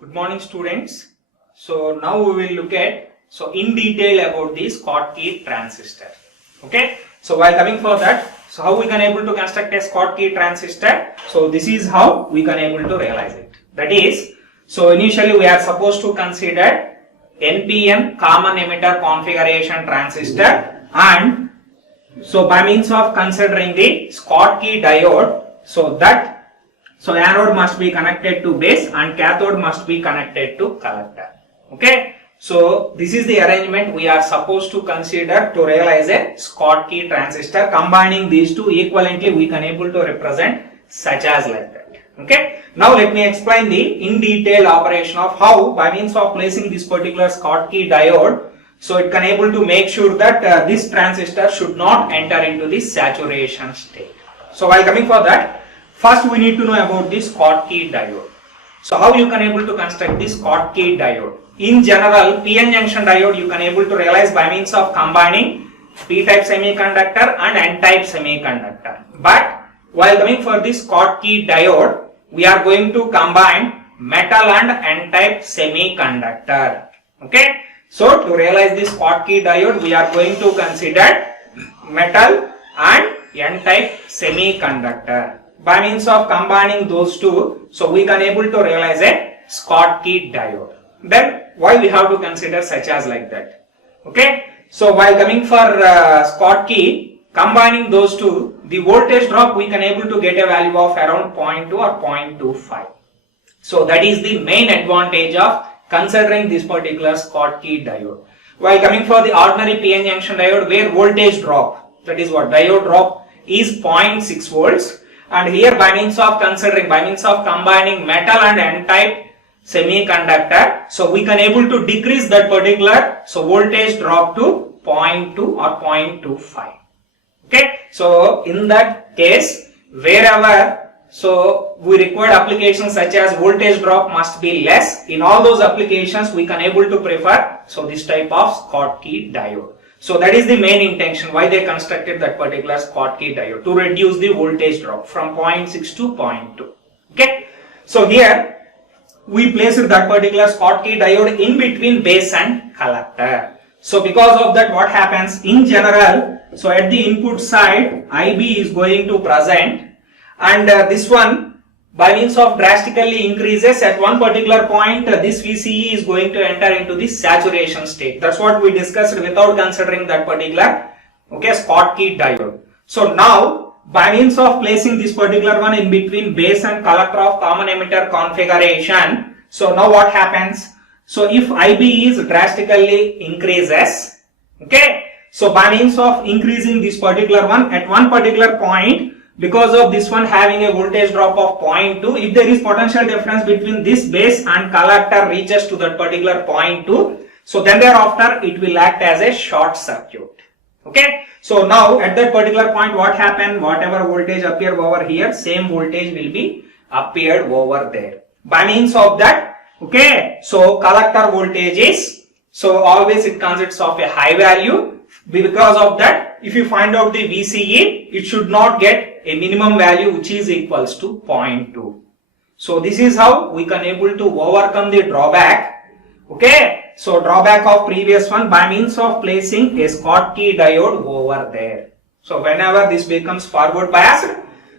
Good morning, students. So now we will look at in detail about the Schottky transistor. Okay. So while coming for that, so how we can able to construct a Schottky transistor? So this is how we can able to realize it. That is, so initially we are supposed to consider NPN common emitter configuration transistor, and so by means of considering the Schottky diode, so anode must be connected to base and cathode must be connected to collector. Okay. So this is the arrangement we are supposed to consider to realize a Schottky transistor. Combining these two equivalently, we can able to represent such as like that. Okay. Now let me explain the in detail operation of how by means of placing this particular Schottky diode, so it can able to make sure that this transistor should not enter into the saturation state. So while coming for that, first we need to know about this Schottky diode. So how you can able to construct this Schottky diode? In general, PN junction diode you can able to realize by means of combining P-type semiconductor and N-type semiconductor. But while coming for this Schottky diode, we are going to combine metal and N-type semiconductor. Okay. So to realize this Schottky diode, we are going to consider metal and N-type semiconductor. By means of combining those two, so we can able to realize a Schottky diode. Then why we have to consider such as like that? Okay. So while coming for Schottky, combining those two, the voltage drop we can able to get a value of around 0.2 or 0.25. So that is the main advantage of considering this particular Schottky diode. While coming for the ordinary PN junction diode, where voltage drop, that is what diode drop is 0.6 volts. And here by means of combining metal and N-type semiconductor, so we can able to decrease that particular voltage drop to 0.2 or 0.25. Okay. So in that case, wherever we require applications such as voltage drop must be less, in all those applications we can able to prefer this type of Schottky diode. So that is the main intention why they constructed that particular Schottky diode, to reduce the voltage drop from 0.6 to 0.2. Okay. So here we placed that particular Schottky diode in between base and collector. So because of that, what happens in general, so at the input side IB is going to present, and this one by means of drastically increases at one particular point, this VCE is going to enter into the saturation state. That's what we discussed without considering that particular Schottky diode. So now by means of placing this particular one in between base and collector of common emitter configuration, so now what happens? So if IB is drastically increases, okay, so by means of increasing this particular one at one particular point, because of this one having a voltage drop of 0.2, if there is potential difference between this base and collector reaches to that particular 0.2, so then thereafter it will act as a short circuit. Okay. So now at that particular point, what happened? Whatever voltage appeared over here, same voltage will be appeared over there. By means of that, okay, so collector voltage is, so always it consists of a high value. Because of that, if you find out the VCE, it should not get a minimum value which is equals to 0.2. So this is how we can able to overcome the drawback. Okay. So drawback of previous one by means of placing a Schottky diode over there. So whenever this becomes forward biased,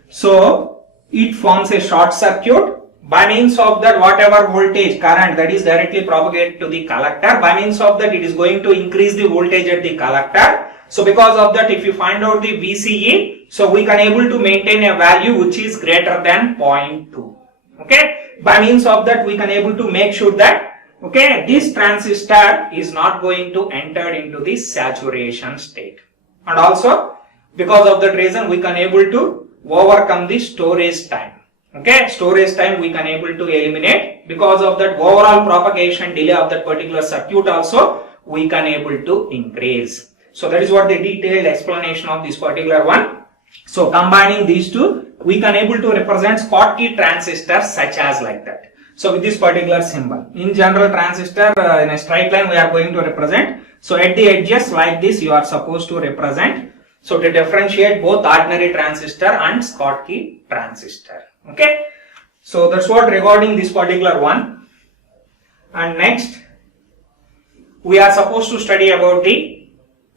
so it forms a short circuit. By means of that, whatever voltage current that is directly propagated to the collector, by means of that it is going to increase the voltage at the collector. So because of that, if you find out the VCE, so we can able to maintain a value which is greater than 0.2. Okay. By means of that, we can able to make sure that, okay, this transistor is not going to enter into the saturation state. And also because of that reason, we can able to overcome the storage time. Okay, storage time we can able to eliminate. Because of that, overall propagation delay of that particular circuit also we can able to increase. So that is what the detailed explanation of this particular one. So combining these two, we can able to represent Schottky transistors such as like that. So with this particular symbol, in general transistor in a straight line we are going to represent. So at the edges like this you are supposed to represent. So to differentiate both ordinary transistor and Schottky transistor. Okay. So that's what regarding this particular one. And next, we are supposed to study about the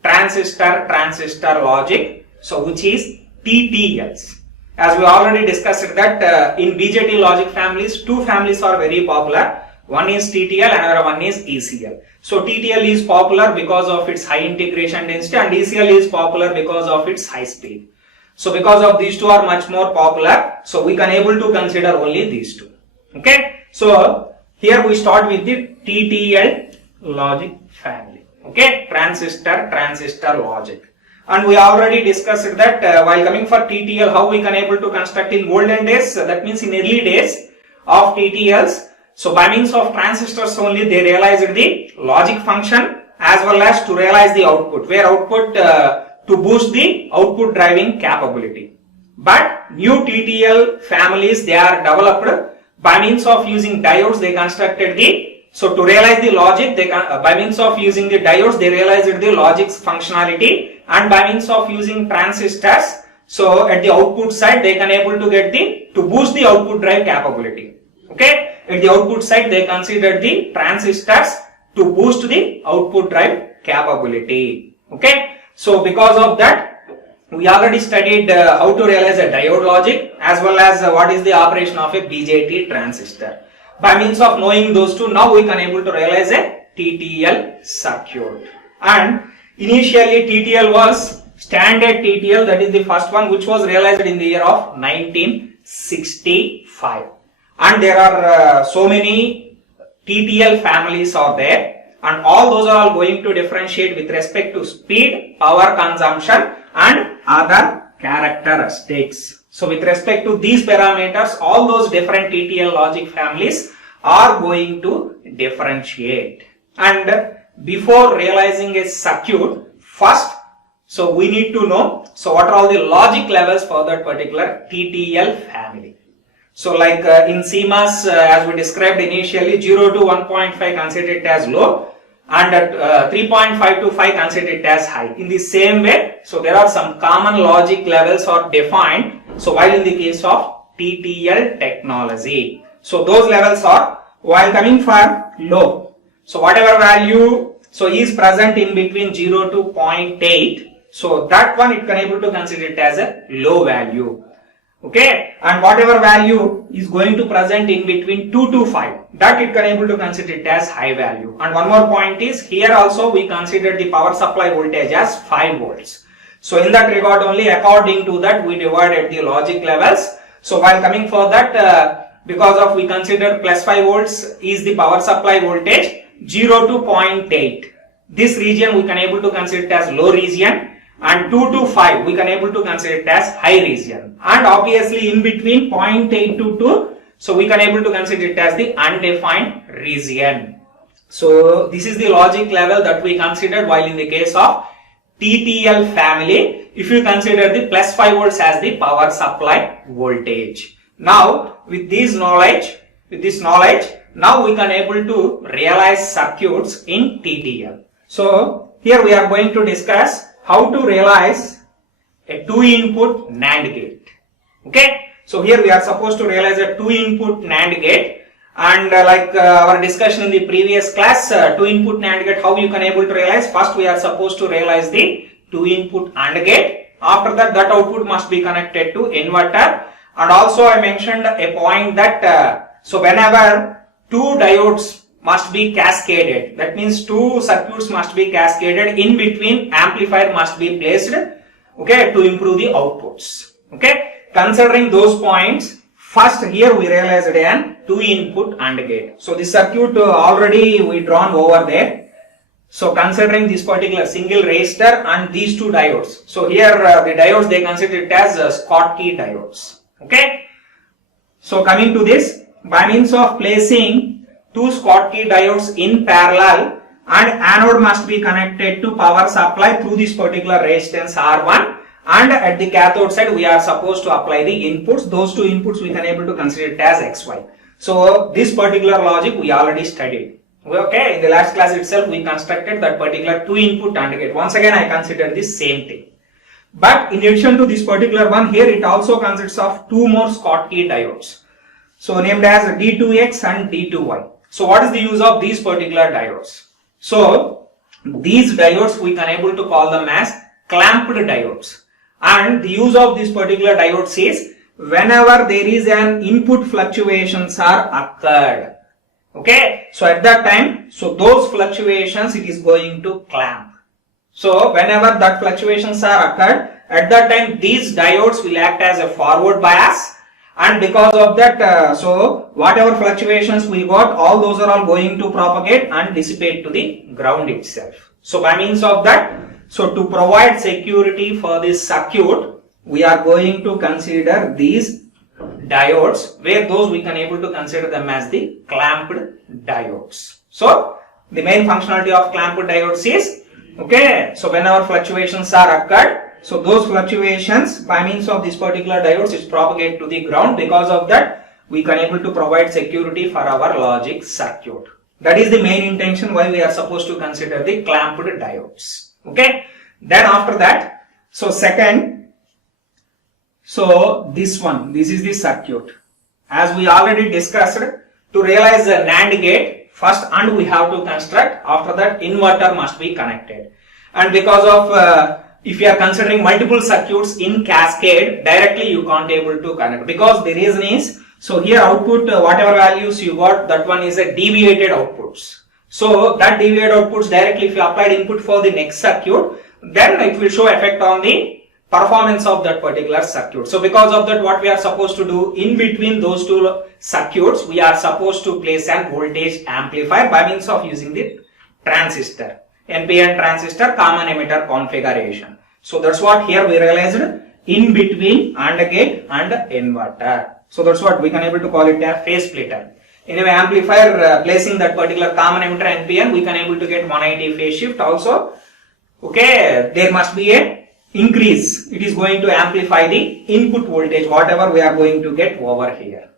transistor logic, so which is TTLs. As we already discussed that in BJT logic families, two families are very popular. One is TTL, another one is ECL. So TTL is popular because of its high integration density, and ECL is popular because of its high speed. So because of these two are much more popular, so we can able to consider only these two. Okay. So here we start with the TTL logic family. Okay. Transistor logic. And we already discussed that while coming for TTL, how we can able to construct in olden days, that means in early days of TTLs. So by means of transistors only, they realized the logic function as well as to realize the output, where output to boost the output driving capability. But new TTL families, they are developed by means of using diodes. They constructed so to realize the logic, they can by means of using the diodes, they realized the logic's functionality, and by means of using transistors, so at the output side they can able to get to boost the output drive capability. Okay, at the output side they considered the transistors to boost the output drive capability. Okay, so because of that, we already studied how to realize a diode logic as well as what is the operation of a BJT transistor. By means of knowing those two, now we can able to realize a TTL circuit. And initially TTL was standard TTL, that is the first one, which was realized in the year of 1965. And there are so many TTL families are there, and all those are all going to differentiate with respect to speed, power consumption and other characteristics. So with respect to these parameters, all those different TTL logic families are going to differentiate. And before realizing a circuit, first, so we need to know, so what are all the logic levels for that particular TTL family. So like in CMOS, as we described initially, 0 to 1.5 consider it as low, and at 3.5 to 5 consider it as high. In the same way, so there are some common logic levels are defined. So while in the case of TTL technology, so those levels are, while coming for low, so whatever value so is present in between 0 to 0.8, so that one it can able to consider it as a low value. Okay, and whatever value is going to present in between 2 to 5, that it can able to consider it as high value. And one more point is, here also we consider the power supply voltage as 5 volts. So in that regard only, according to that we divided the logic levels. So while coming for that, because of we consider plus 5 volts is the power supply voltage, 0 to 0.8, this region we can able to consider it as low region, and 2 to 5 we can able to consider it as high region, and obviously in between 0.8 to 2, so we can able to consider it as the undefined region. So this is the logic level that we considered while in the case of TTL family, if you consider the plus 5 volts as the power supply voltage. Now with this knowledge, now we can able to realize circuits in TTL. So here we are going to discuss how to realize a 2-input NAND gate. Okay, so here we are supposed to realize a 2-input NAND gate, and like our discussion in the previous class, 2-input NAND gate, how you can able to realize. First we are supposed to realize the 2-input AND gate. After that, that output must be connected to inverter. And also I mentioned a point that so whenever 2 diodes must be cascaded, that means 2 circuits must be cascaded, in between amplifier must be placed, okay, to improve the outputs. Okay, considering those points, first here we realized an 2-input AND gate. So this circuit already we drawn over there. So considering this particular single resistor and these 2 diodes, so here the diodes they consider it as Schottky diodes. Okay, so coming to this, by means of placing 2 Schottky diodes in parallel, and anode must be connected to power supply through this particular resistance R1, and at the cathode side we are supposed to apply the inputs. Those 2 inputs we can able to consider it as XY. So this particular logic we already studied. Okay, in the last class itself we constructed that particular 2-input AND gate. Once again I consider this same thing. But in addition to this particular one, here it also consists of 2 more Schottky diodes, so named as D2X and D2Y. So what is the use of these particular diodes? So these diodes we can able to call them as clamped diodes, and the use of this particular diodes is whenever there is an input fluctuations are occurred. Okay, so at that time, so those fluctuations it is going to clamp. So whenever that fluctuations are occurred, at that time these diodes will act as a forward bias, and because of that so whatever fluctuations we got, all those are all going to propagate and dissipate to the ground itself. So by means of that, so to provide security for this circuit, we are going to consider these diodes, where those we can able to consider them as the clamped diodes. So the main functionality of clamped diodes is, okay, so whenever fluctuations are occurred, so those fluctuations by means of this particular diodes is propagate to the ground. Because of that, we can able to provide security for our logic circuit. That is the main intention why we are supposed to consider the clamped diodes. Okay, then after that, so second, so this is the circuit. As we already discussed, to realize the NAND gate, first AND we have to construct, after that inverter must be connected. And because of if you are considering multiple circuits in cascade, directly you can't able to connect, because the reason is, so here output whatever values you got, that one is a deviated outputs. So that deviated outputs directly if you applied input for the next circuit, then it will show effect on the performance of that particular circuit. So because of that, what we are supposed to do, in between those two circuits, we are supposed to place an voltage amplifier by means of using the transistor. NPN transistor common emitter configuration. So that's what here we realized, in between AND gate and inverter. So that's what we can able to call it a phase splitter. Anyway, amplifier placing that particular common emitter NPN, we can able to get 180 phase shift also. Okay, there must be a increase. It is going to amplify the input voltage, whatever we are going to get over here.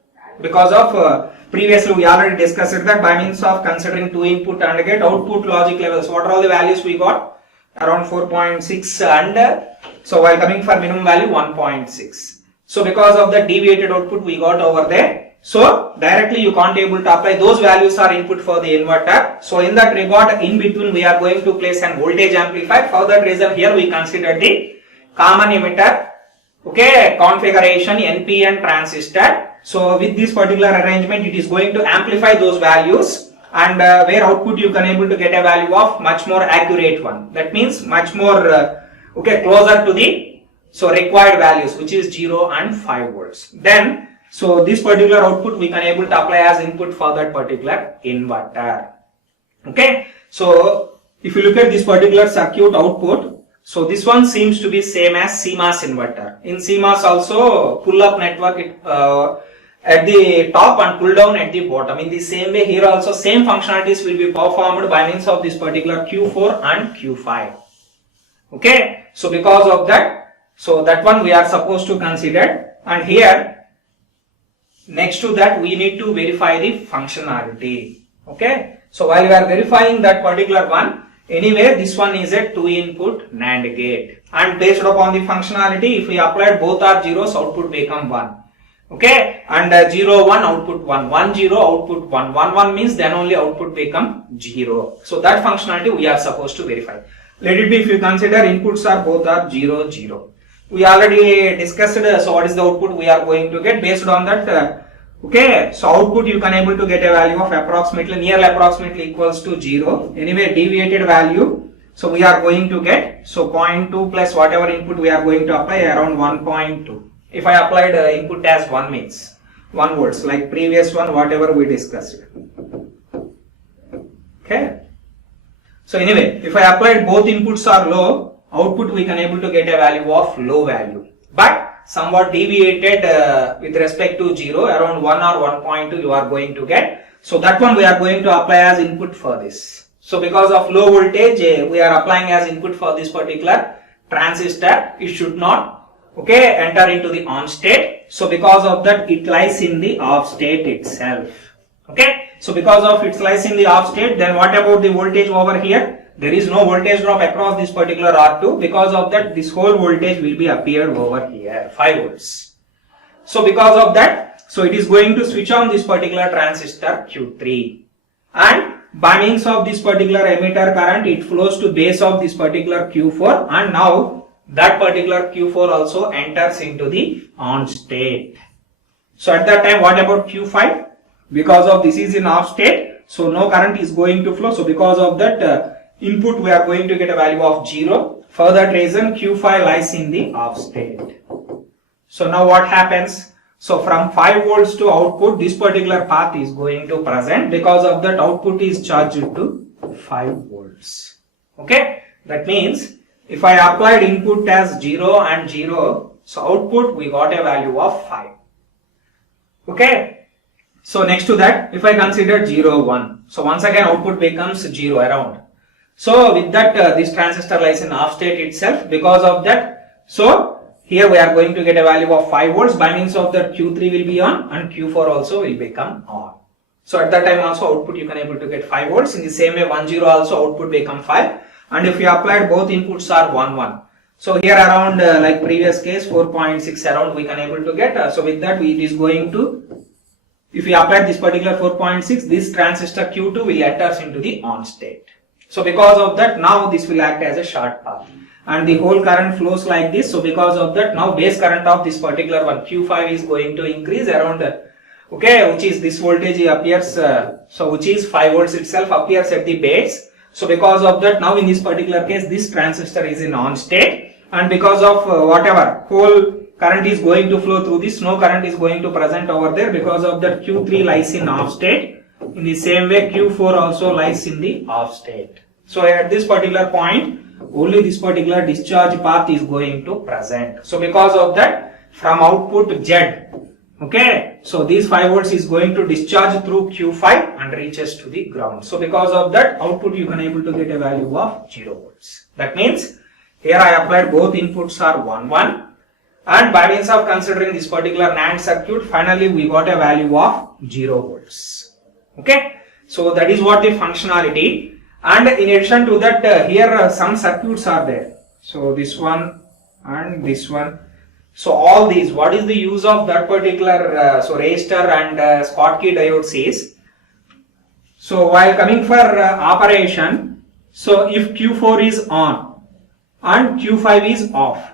Because of previously we already discussed that by means of considering two input AND gate, output logic levels, what are all the values we got? Around 4.6, and so while coming for minimum value 1.6. So because of the deviated output we got over there, so directly you can't able to apply those values are input for the inverter. So in that regard, in between we are going to place an voltage amplifier. For that reason, here we consider the common emitter, okay, configuration NPN transistor. So with this particular arrangement, it is going to amplify those values, and where output you can able to get a value of much more accurate one. That means much more okay, closer to the so required values, which is 0 and 5 volts. Then so this particular output we can able to apply as input for that particular inverter. Okay, so if you look at this particular circuit output, so this one seems to be same as CMOS inverter. In CMOS also pull up network at the top and pull down at the bottom. In the same way, here also same functionalities will be performed by means of this particular Q4 and Q5. Okay, so because of that, so that one we are supposed to consider, and here next to that we need to verify the functionality. Okay, so while we are verifying that particular one, anyway this one is a 2-input NAND gate, and based upon the functionality, if we applied both are zeros, output become 1. Okay, and 0 1 output 1, 1 0 output 1, 1 1 means then only output become 0. So that functionality we are supposed to verify. Let it be if you consider inputs are both are 0 0. We already discussed so what is the output we are going to get. Based on that okay, so output you can able to get a value of approximately nearly approximately equals to 0. Anyway, deviated value, so we are going to get so 0.2 plus whatever input we are going to apply, around 1.2. If I applied input as 1 means 1 volts, like previous one whatever we discussed. Okay, so anyway, if I applied both inputs are low, output we can able to get a value of low value, but somewhat deviated with respect to 0, around 1 or 1.2 you are going to get. So that one we are going to apply as input for this. So because of low voltage we are applying as input for this particular transistor, it should not okay enter into the on state. So because of that, it lies in the off state itself. Okay, so because of it lies in the off state, then what about the voltage over here? There is no voltage drop across this particular R2. Because of that, this whole voltage will be appeared over here, 5 volts. So because of that, so it is going to switch on this particular transistor Q3. and by means of this particular emitter current it flows to base of this particular Q4, and now that particular Q4 also enters into the on state. So at that time, what about Q5? Because of this is in off state, so no current is going to flow. So because of that input we are going to get a value of 0. For that reason Q5 lies in the off state. So now what happens? So from 5 volts to output, this particular path is going to present. Because of that, output is charged to 5 volts. Okay, that means if I applied input as 0 and 0, so output we got a value of 5. Okay, so next to that, if I consider 0, 1, so once again output becomes 0 around. So with that, this transistor lies in off state itself. Because of that, so here we are going to get a value of 5 volts. By means of that, Q3 will be on and Q4 also will become on. So at that time also output you can able to get 5 volts. In the same way 1, 0 also output become 5. And if you applied both inputs are 1, 1. So here around like previous case 4.6 around we can able to get. So with that it is going to, if we apply this particular 4.6, this transistor Q2 will enters into the on state. So because of that, now this will act as a short path. And the whole current flows like this. So because of that, now base current of this particular one Q5 is going to increase around, okay, which is this voltage appears, so which is 5 volts itself appears at the base. So because of that, now in this particular case, this transistor is in on state, and because of whatever whole current is going to flow through this, no current is going to present over there. Because of that, Q3 lies in off state. In the same way, Q4 also lies in the off state. So at this particular point, only this particular discharge path is going to present. So because of that, from output Z, okay, so these 5 volts is going to discharge through Q5 and reaches to the ground. So because of that, output you can able to get a value of 0 volts. That means here I applied both inputs are 1, 1, and by means of considering this particular NAND circuit, finally we got a value of 0 volts. Okay, so that is what the functionality. And in addition to that, here some circuits are there. So this one and this one. So all these, what is the use of that particular so resistor and Schottky diodes is, so while coming for operation, so if Q4 is on and Q5 is off,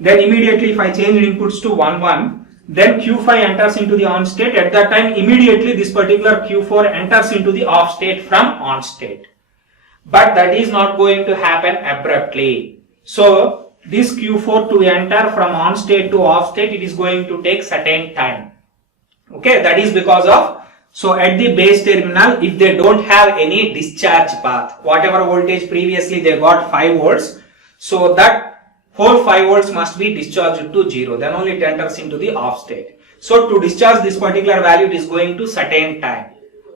then immediately if I change inputs to 1, 1, then Q5 enters into the on state. At that time, immediately this particular Q4 enters into the off state from on state. But that is not going to happen abruptly. So this Q4 to enter from on state to off state, it is going to take certain time. Okay, that is because of, so at the base terminal, if they don't have any discharge path, whatever voltage previously they got 5 volts, so that whole 5 volts must be discharged to 0, then only it enters into the off state. So to discharge this particular value, it is going to certain time.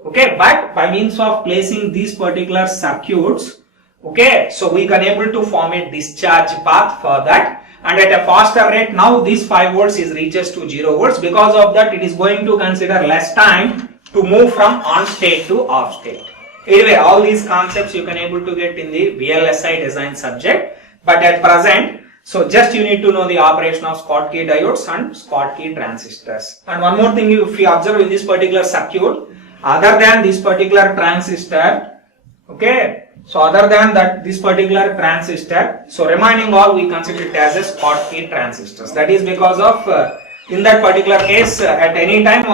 Okay, but by means of placing these particular circuits, okay, so we can able to form a discharge path for that, and at a faster rate, now this 5 volts is reaches to 0 volts. Because of that, it is going to consider less time to move from on state to off state. Anyway, all these concepts you can able to get in the VLSI design subject, but at present, so just you need to know the operation of Schottky diodes and Schottky transistors. And one more thing, if you observe in this particular circuit, other than this particular transistor, okay, so other than that this particular transistor, so remaining all we consider it as a Schottky transistors. That is because of in that particular case at any time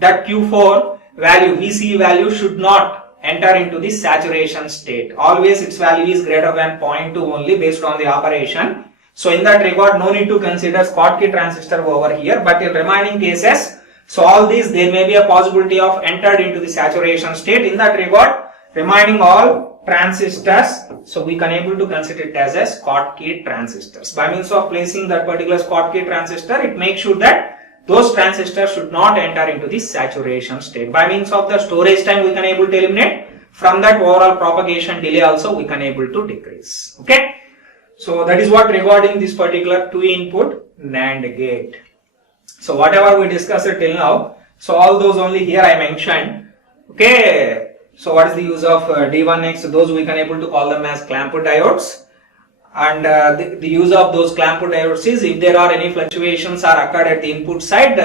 that Q4 value, VCE value should not enter into the saturation state. Always its value is greater than 0.2 only based on the operation. So in that regard, no need to consider Schottky transistor over here, but in remaining cases, so all these, there may be a possibility of entered into the saturation state. In that regard, remaining all transistors, so we can able to consider it as a Schottky transistors. By means of placing that particular Schottky transistor, it makes sure that those transistors should not enter into the saturation state. By means of the storage time, we can able to eliminate. From that, overall propagation delay also we can able to decrease. Okay. So that is what regarding this particular 2-input NAND gate. So whatever we discussed till now, so all those only here I mentioned. Okay, so what is the use of D1X? Those we can able to call them as clamp diodes, and the use of those clamp diodes is if there are any fluctuations are occurred at the input side,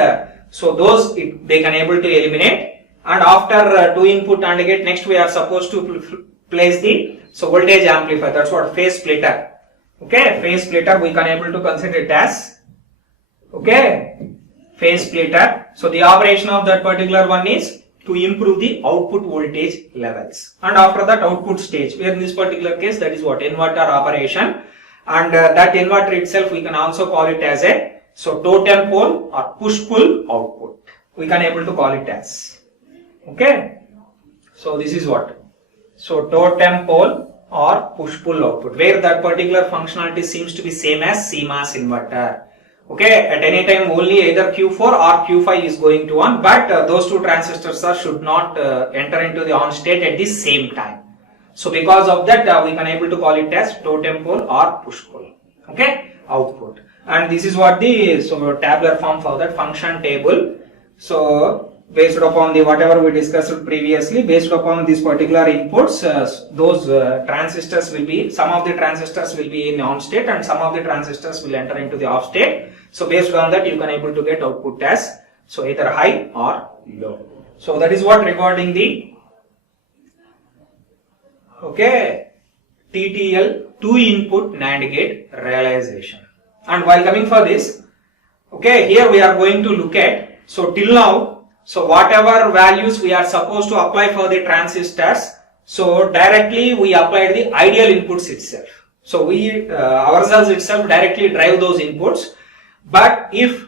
so those they can able to eliminate, and after 2 input AND gate, next we are supposed to place the voltage amplifier. That's what phase splitter. Okay, phase splitter we can able to consider it as phase splitter. So the operation of that particular one is to improve the output voltage levels, and after that output stage, where in this particular case that is what inverter operation, and that inverter itself we can also call it as a totem pole or push pull output. We can able to call it as so this is what totem pole or push pull output, where that particular functionality seems to be same as CMOS inverter. At any time only either Q4 or Q5 is going to on, but those two transistors should not enter into the on state at the same time. So because of that we can able to call it as totem pole or push pull output. And this is what the tabular form for that function table. So based upon the whatever we discussed previously, based upon these particular inputs, those transistors will be, some of the transistors will be in on state and some of the transistors will enter into the off state. So based on that you can able to get output as either high or low. So that is what regarding the TTL 2 input NAND gate realization. And while coming for this, here we are going to look at, till now, whatever values we are supposed to apply for the transistors, directly we applied the ideal inputs itself. So we ourselves itself directly drive those inputs. But if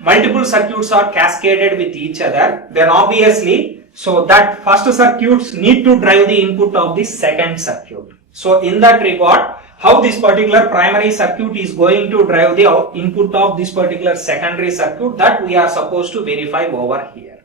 multiple circuits are cascaded with each other, then obviously that first circuits need to drive the input of the second circuit. So in that regard, how this particular primary circuit is going to drive the input of this particular secondary circuit, that we are supposed to verify over here.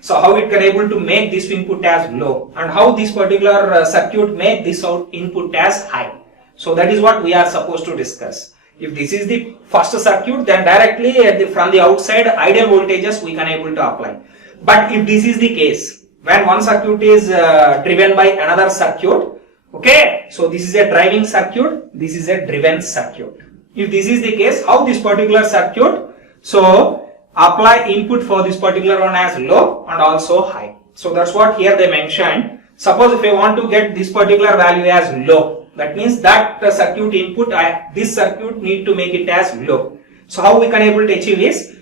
So how it can able to make this input as low, and how this particular circuit make this input as high. So that is what we are supposed to discuss. If this is the first circuit, then directly from the outside ideal voltages we can able to apply. But if this is the case, when one circuit is driven by another circuit, so this is a driving circuit, this is a driven circuit. If this is the case, how this particular circuit, apply input for this particular one as low and also high. So that's what here they mentioned. Suppose if I want to get this particular value as low, that means that circuit input, this circuit need to make it as low. So how we can able to achieve is,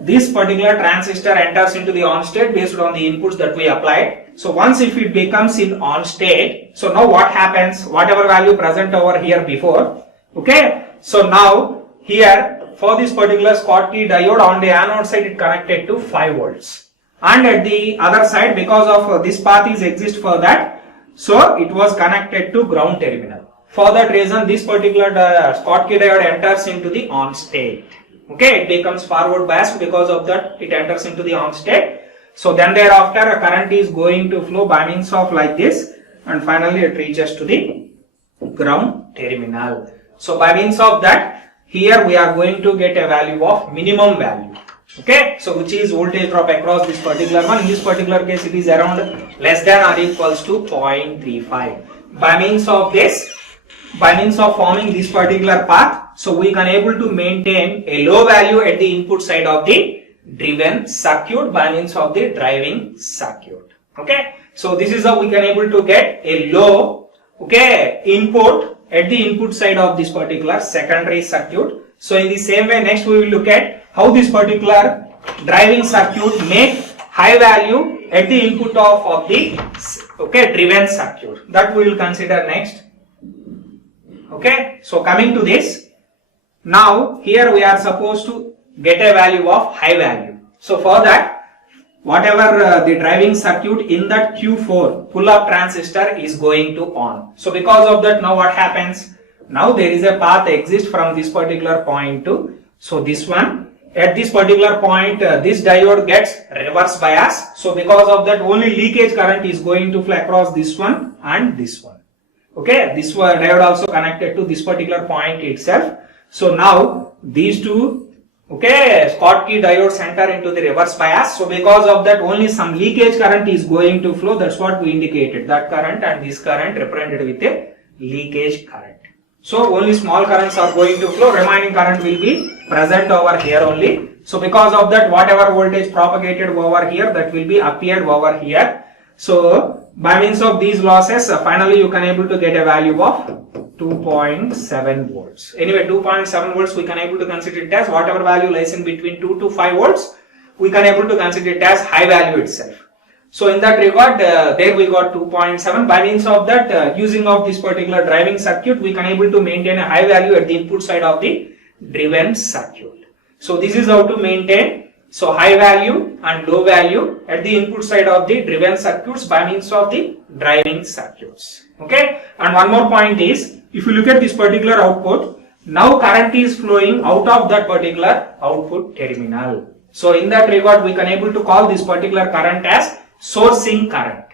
this particular transistor enters into the on state based on the inputs that we applied. So once if it becomes in on state, now what happens, whatever value present over here before, so now here for this particular Schottky diode, on the anode side it connected to 5 volts, and at the other side, because of this path is exist for that, so it was connected to ground terminal. For that reason this particular Schottky diode enters into the on state. It becomes forward biased, because of that it enters into the on state. So then thereafter a current is going to flow by means of like this, and finally it reaches to the ground terminal. So by means of that, here we are going to get a value of minimum value. So which is voltage drop across this particular one. In this particular case it is around less than or equals to 0.35. By means of this, by means of forming this particular path, so we can able to maintain a low value at the input side of the driven circuit by means of the driving circuit. So this is how we can able to get a low input at the input side of this particular secondary circuit. So in the same way, next we will look at how this particular driving circuit make high value at the input of the driven circuit. That we will consider next. So coming to this, now here we are supposed to get a value of high value. So for that, whatever the driving circuit in that Q4 pull-up transistor is going to on. So because of that, now what happens? Now there is a path exists from this particular point to, this one. At this particular point, this diode gets reverse bias. So because of that, only leakage current is going to flow across this one and this one. This one diode also connected to this particular point itself. So now these two Schottky diodes enter into the reverse bias. So because of that, only some leakage current is going to flow. That's what we indicated. That current and this current represented with a leakage current. So only small currents are going to flow, remaining current will be present over here only. So because of that, whatever voltage propagated over here, that will be appeared over here. So by means of these losses, finally you can able to get a value of 2.7 volts. Anyway, 2.7 volts we can able to consider it as whatever value lies in between 2 to 5 volts, we can able to consider it as high value itself. So in that regard, there we got 2.7. By means of that, using of this particular driving circuit, we can able to maintain a high value at the input side of the driven circuit. So this is how to maintain high value and low value at the input side of the driven circuits by means of the driving circuits. Okay. And one more point is, if you look at this particular output, now current is flowing out of that particular output terminal. So in that regard, we can able to call this particular current as sourcing current.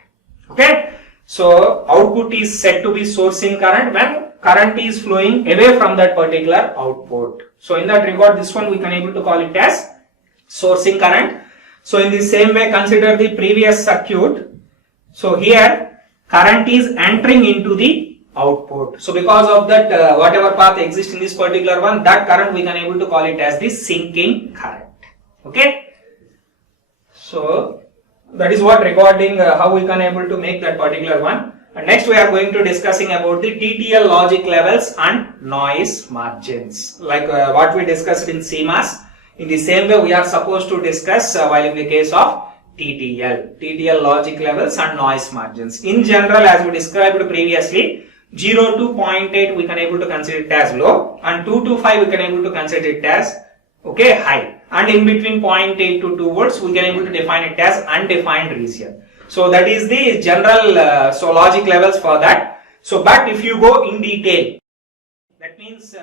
Okay. So output is said to be sourcing current when current is flowing away from that particular output. So in that regard, this one we can able to call it as sourcing current. So in the same way, consider the previous circuit. So here current is entering into the output. So because of that, whatever path exists in this particular one, that current we can able to call it as the sinking current. Okay. So that is what regarding how we can able to make that particular one. And next we are going to discussing about the TTL logic levels and noise margins, like what we discussed in CMOS. In the same way we are supposed to discuss while in the case of TTL logic levels and noise margins. In general, as we described previously, 0 to 0.8 we can able to consider it as low, and 2 to 5 we can able to consider it as high, and in between 0.8 to 2 volts we can able to define it as undefined region. So that is the general logic levels for that. So but if you go in detail, that means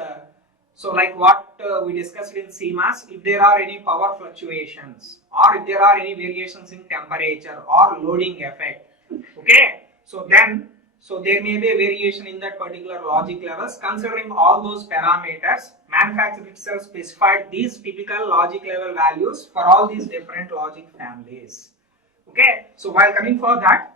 like what we discussed in CMOS, if there are any power fluctuations or if there are any variations in temperature or loading effect, so there may be a variation in that particular logic levels. Considering all those parameters, manufacturer itself specified these typical logic level values for all these different logic families. So while coming for that,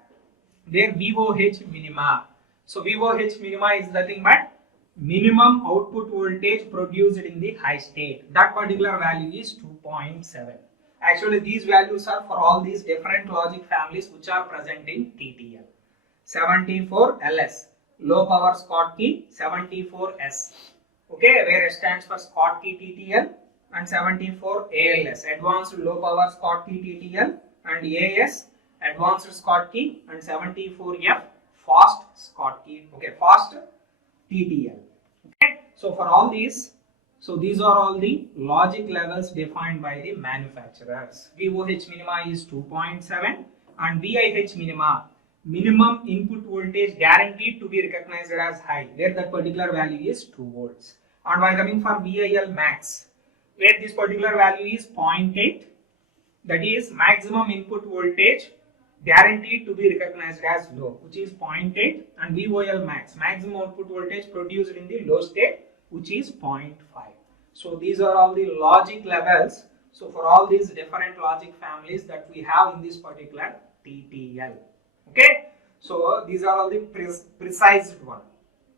their VOH minima. So VOH minima is nothing but minimum output voltage produced in the high state. That particular value is 2.7. Actually, these values are for all these different logic families which are present in TTL. 74LS, low power Schottky, 74S, where it stands for Schottky TTL, and 74ALS, advanced low power Schottky TTL, and AS, advanced Schottky, and 74F, fast Schottky, fast TTL. So for all these, so these are all the logic levels defined by the manufacturers. VOH minima is 2.7 and VIH minima, minimum input voltage guaranteed to be recognized as high, where that particular value is 2 volts. And while coming for VIL max, where this particular value is 0.8, that is maximum input voltage guaranteed to be recognized as low, which is 0.8, and VOL max, maximum output voltage produced in the low state, which is 0.5. So these are all the logic levels. So for all these different logic families that we have in this particular TTL. So these are all the precise one.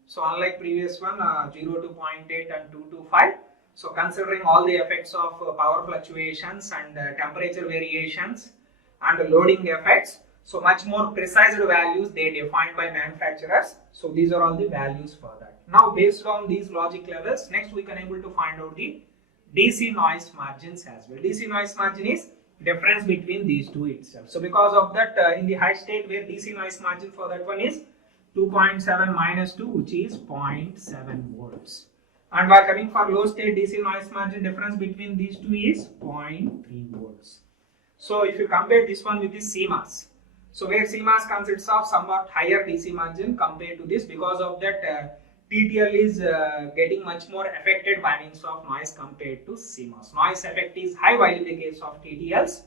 So unlike previous one, 0 to 0.8 and 2 to 5. So considering all the effects of power fluctuations and temperature variations and loading effects, so much more precise values they defined by manufacturers. So these are all the values for that. Now based on these logic levels, next we can able to find out the DC noise margins as well. DC noise margin is difference between these two itself. So because of that, in the high state, where DC noise margin for that one is 2.7 minus 2, which is 0.7 volts. And while coming for low state, DC noise margin difference between these two is 0.3 volts. So if you compare this one with the CMOS, so where CMOS consists of somewhat higher DC margin compared to this, because of that TTL is getting much more affected by means of noise compared to CMOS. Noise effect is high while in the case of TTLs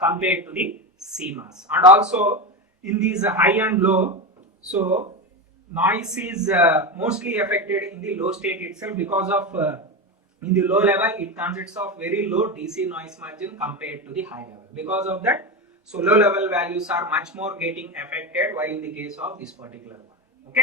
compared to the CMOS. And also in these high and low, so noise is mostly affected in the low state itself, because of in the low level it consists of very low DC noise margin compared to the high level. Because of that, so low level values are much more getting affected while in the case of this particular one.